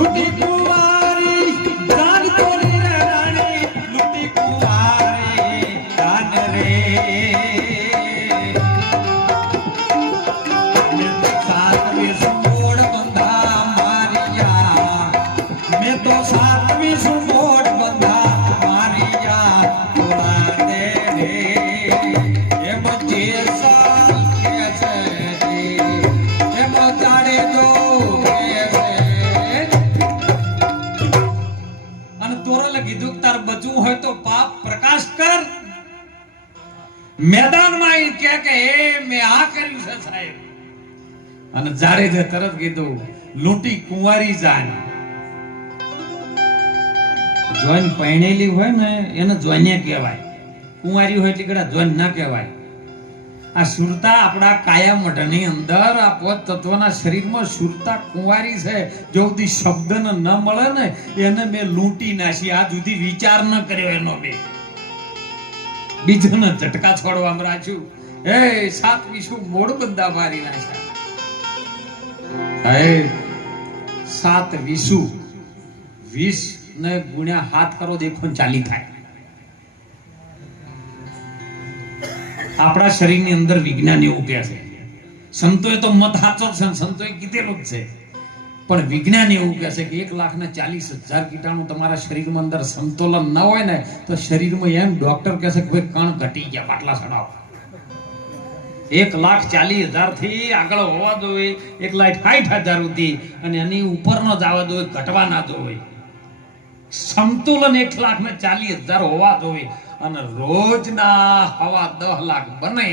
લૂટી કુંવારી જાડેજે તરત કીધું, લૂંટી કુંવારી જાન. જોઈન પહેણેલી હોય ને, એને જોઈને કહેવાય. કુંવારી હોય એટલે કડા જોઈન ના કહેવાય. આ સુરતા આપણા કાયા મઢની અંદર આ પોત તત્વના શરીરમાં સુરતા કુંવારી છે. જો સુધી શબ્દ ન મળે ને, એને મેં લૂંટી નાખી આ સુધી વિચાર ન કર્યો એનો બે બીજાને ઝટકા છોડવામાં રાખ્યું. એ સાત વિશું મોડ બંદા મારી નાખ્યા. સાહેબ સાત વિસુ. વીસ ને ગુણ્યા હાથ કરો દેખો ચાલી થાય. આપણા શરીરની અંદર વિજ્ઞાન એવું કહે છે. સંતોએ તો મત સાચો છે સંતોએ કીધેલું જ છે. પણ વિજ્ઞાન એવું કહે છે કે એક લાખ ને ચાલીસ હજાર કીટાણુ તમારા શરીરમાં અંદર સંતુલન ન હોય ને તો શરીરમાં એમ ડોક્ટર કહે છે કે ભાઈ, કણ ઘટી ગયા, પાટલા ચડાવો. એક લાખ ચાલીસ હજારથી આગળ હોવા જોઈએ એક લાખ સાઠ હજાર સુધી, અને એની ઉપર જ જવા જોઈએ ઘટવા ના જોઈએ સંતુલન એક લાખ ને ચાલીસ હજાર હોવા જોઈએ અને રોજના હવા દહ લાખ બને.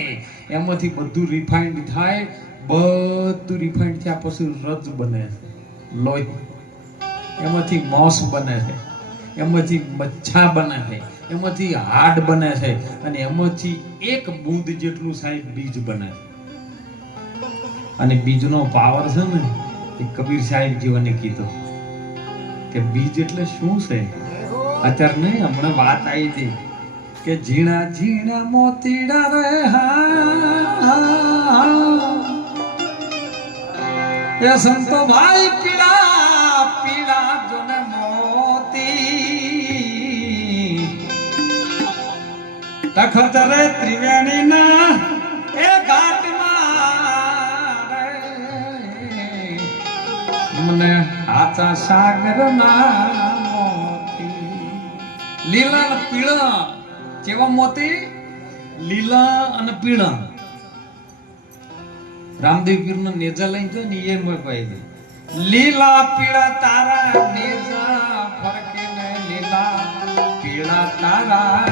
એમાંથી બધું રિફાઇન્ડ થાય, બધું રિફાઇન્ડ થયા પછી રજ બને લોહી. એમાંથી મોસ બને છે. એમાંથી મચ્છા બને છે, એમાંથી હાડ બને છે અને એમાંથી એક બૂંદ જેટલું સાહેબ બીજ બને છે. અને બીજનો પાવર છે ને, એ કબીર સાહેબ જીવને કીધો કે બીજ એટલે શું છે? અત્યારે નહીં, હમણાં વાત આવી હતી કે ઝીણા ઝીણા મોતીડા રે હા સંતો ભાઈ પીડા પીડા તખત રે ત્રિવેણી ના એ ઘાટ મને આચા સાગર ના લીલા અને પીળા. કેવા મોતી? લીલા અને પીળા. રામદેવ પીર નો નેજા લઈ જો ને એ મોય પાઈ દે. લીલા પીળા તારા નેજા ફરકે ને લીલા પીળા તારા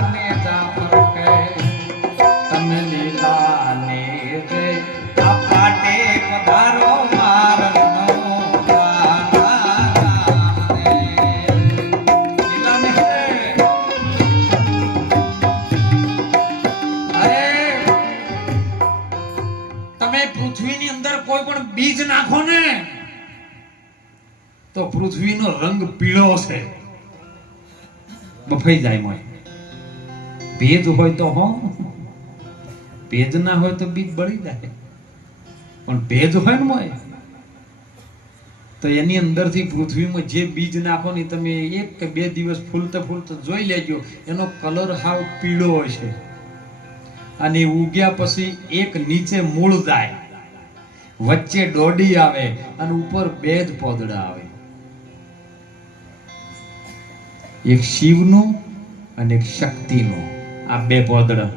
બીજ નાખો ને, તો પૃથ્વીનો રંગ પીળો છે બફાઈ જાય મોય. ભેજ હોય તો હો, ભેજ ના હોય તો બીજ બળી જાય. પણ ભેજ હોય ને મોય? તો એની અંદરથી પૃથ્વીમાં જે બીજ નાખો ને તમે એક કે બે દિવસ ફૂલતા ફૂલતા જોઈ લેજો, એનો કલર હાવ પીળો હોય છે. અને ઉગ્યા પછી એક નીચે મૂળ જાય. વચ્ચે દોડી આવે અને ઉપર બે જ પોદડા આવે. એક શિવનું અને એક શક્તિનું. આ બે પોદડા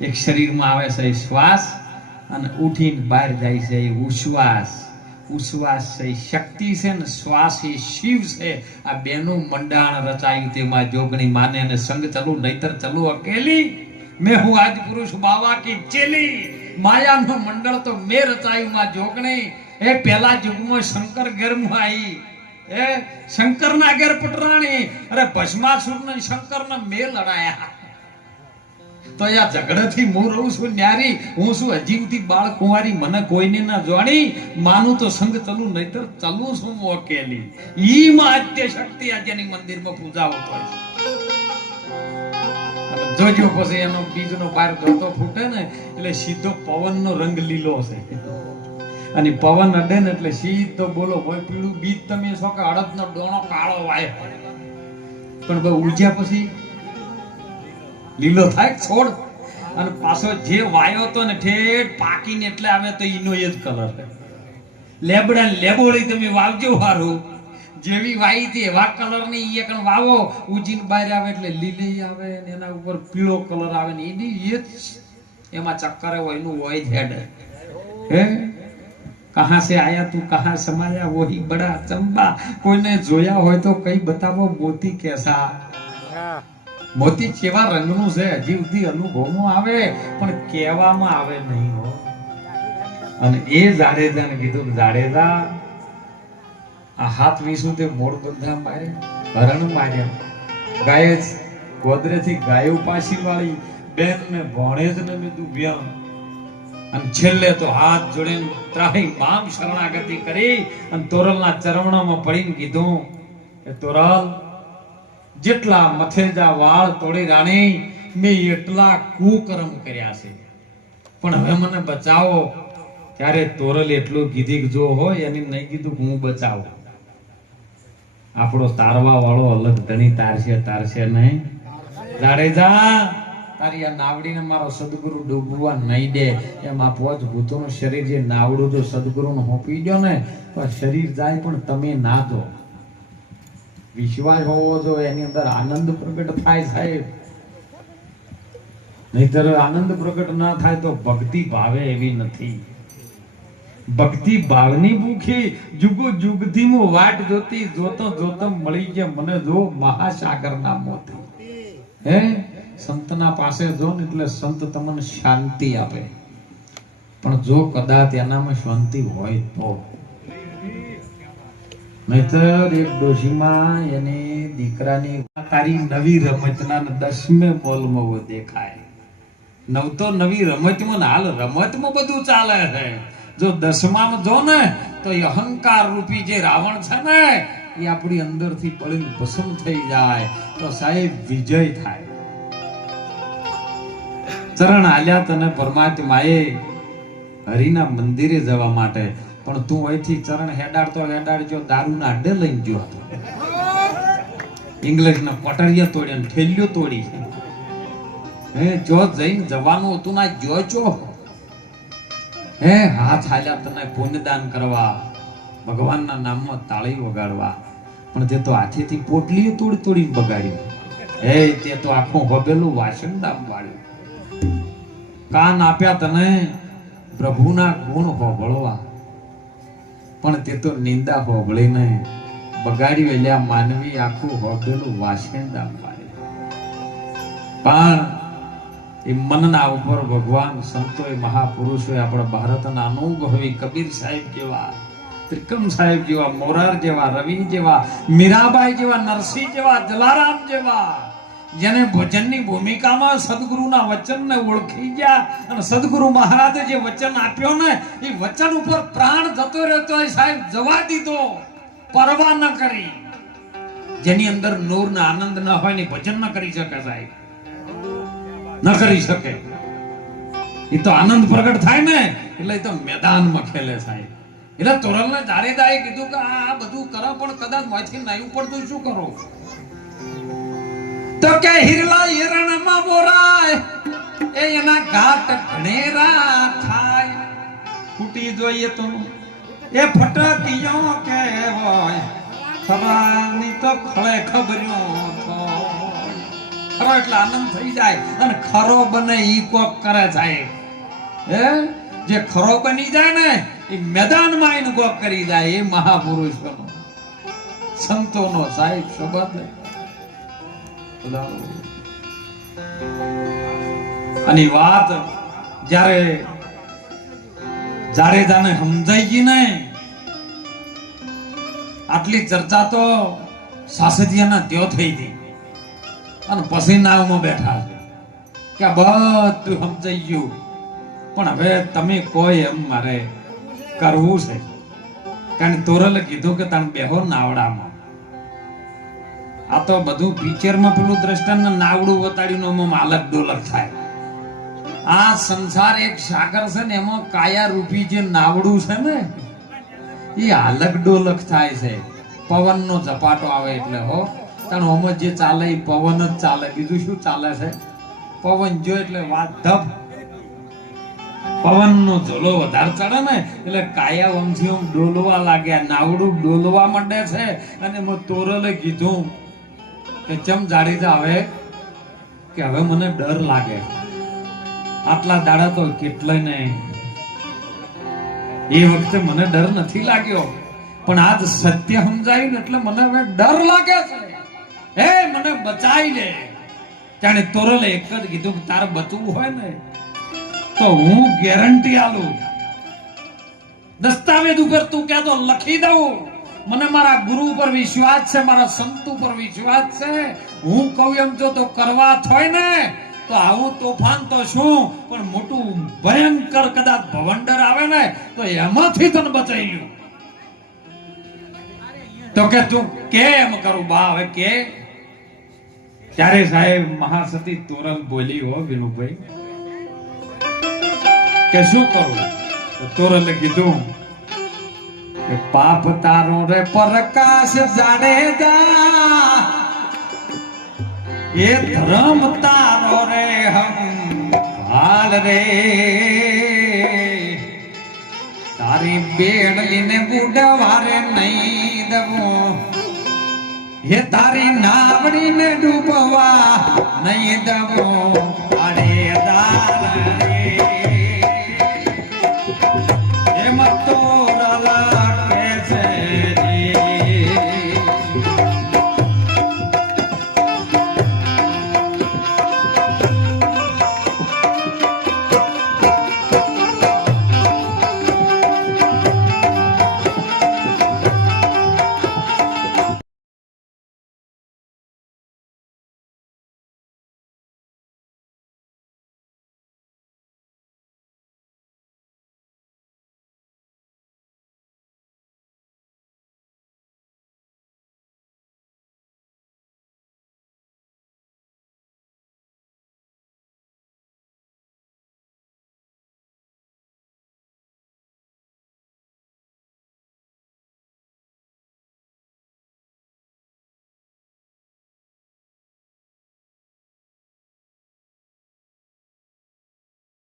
એક શરીરમાં આવે છે શ્વાસ અને ઉઠીને બહાર જાય છે એ ઉશ્વાસ ઉશ્વાસ છે શક્તિ છે ને શ્વાસ એ શિવ છે. આ બેનું મંડાણ રચાયું તેમાં જોગણી માને અને સંગ ચલું, નહીતર ચલું અકેલી. મેં હું આજ પુરુષ બાવા કી ચેલી. માયાનું મંડળ તો મેં રચાયું માં જોગણી. એ પેલા જુગમાં શંકર ઘરમાં આવી એ શંકરના ઘેર પટરાણી. અરે ભસ્માસુર ને શંકર ને મેં લડાયા. તો આ ઝઘડાથી હું રહું છું ન્યારી, હું શું અજીવતી બાળ કુંવારી, મને કોઈને ના જાણી. માનું તો સંગ ચલું, નહીતર છું હું અકેલી. ઈ આદ્ય શક્તિ આજની મંદિરમાં પૂજા હોતો જોજો પછી એનો બીજનો બાર ધોતો ફૂટે ને, એટલે સીધો પવનનો રંગ લીલો છે અને પવન અડે ને એટલે સીધો બોલો હોય પીળું બીજ તમે છો કે અડદનો ડોણો કાળો વાય. પણ બહુ ઊર્જા પછી લીલો થાય, છોડ. અને પાછો જે વાયો હતો ને ઠેઠ પાકીને એટલે આવે તો ઈનો એ જ કલર લેબડા લેબોળી તમે વાવજો હારું. જેવી વાઈ હતી એવા કલરની એ કણ વાવો. ઉજીન બહાર આવે એટલે લીલી આવે ને એના ઉપર પીળો કલર આવે ને એની એ જ એમાં ચક્કરે હોય, એનું હોય જ હેડ. હે? કહા સે આયા તું, કહા સમાયા વોહી બડા ચંબા. કોઈને જોયા હોય તો કઈ બતાવો, મોતી કેસા. મોતી કેવા રંગનું છે? હજી સુધી અનુભવમાં આવે, પણ કહેવામાં આવે નહીં હો. અને એ જાડેજાને કીધું જાડેજા, આ હાથ વીસું તે મોડ બધા મારે હરણ માર્યા ગાય ગોદરેથી ગાયો પાછી વાળી બેન ને ભણે જ ને મેં વ્યામ અને છેલ્લે તો હાથ જોડીને ત્રાહી મામ શરણાગતિ કરી અને તોરલના ચરણોમાં પડીને કીધું કે, તોરલ જેટલા મથેજા વાળ તોડી રાણી, મેં એટલા કુકર્મ કર્યા છે. પણ હવે મને બચાવો. ત્યારે તોરલ એટલું કીધી જો હોય, એને નહીં કીધું હું બચાવું. આપણો તારવા વાળો અલગ ધણી તારશે તારશે નહીં. જાડેજા, તારી આ નાવડીને મારો સદગુરુ ડૂબવા નહીં દે. એમ આ પોચ ભૂતોનું શરીર જે નાવડું જો સદગુરુને હોપી દો ને, તો શરીર જાય પણ તમે ના દો વિશ્વાસ હોવો જોઈએ, એની અંદર આનંદ પ્રગટ થાય સાહેબ. નહીતર આનંદ પ્રગટ ના થાય તો ભક્તિ ભાવે એવી નથી. ભક્તિ ભાવની ભૂખી જુગો જુગથી હું વાટ જોતી, જોતો જોતો મળી ગયા. મને જો મહાસાગરના મોતી. હે? સંતના પાસે જો ને એટલે સંત તમને શાંતિ આપે. પણ જો કદાચ એનામાં શાંતિ હોય તો. નહીતર એક ડોશીમાં એની દીકરાની તારી નવી રમતના દસમે બોલમાં દેખાય નવ તો નવી રમતમાં હાલ રમતમાં બધું ચાલે છે. જો દસમામાં જો ને, તો એ અહંકાર રૂપી જે રાવણ છે ને એ આપણી અંદરથી પડીને ભસ્મ થઈ જાય તો સાહેબ વિજય થાય ચરણ આલ્યા તને પરમાત્માએ હરિના મંદિરે જવા માટે પણ તું અહીંથી ચરણ હેડાડતો હેડાડજો, દારૂના અડ્ડે લઈને ગયો હતો. ઇંગ્લિશના પટરિયા તોડી ને ઠેલ્યો તોડી. હે, જો જઈને જવાનું હતું ના જો જો હે, હાથ હાલ્યા તને પુણ્યદાન કરવા, ભગવાનના નામમાં તાળી વગાડવા. પણ તે તો હાથેથી પોટલીઓ તોડી તોડીને બગાડ્યું. હે, તે તો આખું હબેલું વાસણ દામ વાળ્યું. કાન આપ્યા તને, પ્રભુના ગુણ હોભળવા. પણ તે તો નિંદા હોભળીને બગાડ્યું એટલે આ માનવી આખું હોબેલું વાસણ દામ વાળ્યું પણ એ મનના ઉપર ભગવાન, સંતોએ, મહાપુરુષોએ આપણા ભારતના અનુભવી કબીર સાહેબ જેવા, ત્રિકમ સાહેબ જેવા, મોરાર જેવા રવિ જેવા, મીરાબાઈ જેવા, નરસિંહ જેવા, જલારામ જેવા જેને ભજનની ભૂમિકામાં સદગુરુના વચનને ઓળખી ગયા અને સદગુરુ મહારાજે જે વચન આપ્યો ને, એ વચન ઉપર પ્રાણ જતો રહેતો હોય સાહેબ, જવા દીધો. પરવા ન કરી. જેની અંદર નૂર ના આનંદ ન હોય ને ભજન ન કરી શકે સાહેબ. ન કરી શકે. એ તો આનંદ પ્રગટ થાય ને, એટલે એ તો મેદાનમાં ખેલે સાહેબ. એટલે તોરલને જારેદાએ કીધું કે આ બધું કરો, પણ કદાચ માથી નહીં પડતું શું કરો? તો કે હિરલા હિરણમાં બોરાય એના ઘાટ ઘણેરા થાય. ફૂટી જોઈએ તો એ ફટકીઓ હોય ખરાની તો ખળે ખબર્યો ખરો એટલે આનંદ થઈ જાય અને ખરો બને ઈ કોક કરે સાહેબ હે? જે ખરો બની જાય ને એ મેદાનમાં આવીને કોક કરી જાય, એ મહાપુરુષોનો. સંતોનો સાહેબ શબ્દ. અને વાત જ્યારે જાડેજાને સમજાઈ ગઈ ને, આટલી ચર્ચા તો સાસજીયાના ત્યો થઈ હતી અને પછી નાવમાં બેઠા કે આ બધું સમજાઈ ગયું. પણ હવે તમે કોઈ એમ મારે કરવું છે. કારણ તોરલે કીધું કે તને બેહો નાવડામાં. આ તો બધું પિક્ચરમાં પેલું દ્રષ્ટાંત નાવડું વતાડ્યું માલક ડોલક થાય. આ સંસાર એક સાગર છે ને, એમાં કાયા રૂપી જે નાવડું છે ને, એ હાલક ડોલક થાય છે. પવનનો ઝપાટો આવે એટલે હો. કારણ હોમાં જે ચાલે એ પવન જ ચાલે. બીજું શું ચાલે છે? પવન જો એટલે વાત ધબ પવનનો ઝોલો વધારે ચડે ને, એટલે કાયા વંશી ડોલવા લાગ્યા. નાવડું ડોલવા માંડે છે અને મેં તોરલે કીધું કે ચમ જાડીતા આવે કે હવે મને ડર લાગે. આટલા દાડા તો કેટલાય નહીં. એ વખતે મને ડર નથી લાગ્યો. પણ આજ સત્ય સમજાયું ને એટલે મને હવે ડર લાગે છે. હે મને બચાવી લે. જાણે તોરલે એક જ કીધું કે તારે બચવું હોય ને, તો હું ગેરંટી આલું. દસ્તાવેજ ઉપર તું કહેતો લખી દઉં. મને મારા ગુરુ ઉપર વિશ્વાસ છે, મારા સંત ઉપર વિશ્વાસ છે. હું કહું એમ જો તો કરવા થોય ને, તો આવું તોફાન તો શું? પણ મોટું ભયંકર કદાચ ભવંડર આવે ને, તો એમાંથી તને બચાઈ લ્યું તો કે તું કે એમ કરું બા, હવે કે? ત્યારે સાહેબ મહાસતી તોરલ બોલી હો, વિનુભાઈ. કે શું કરું? તોરલે કીધું પાપ તારો રે પ્રકાશ જાડેજા એ ધર્મ તારો રે હમ હાલ રે. તારી બેડલીને બુડવારે નહીં દવું હે તારી નાવડીને ડૂબવા નહીં અરે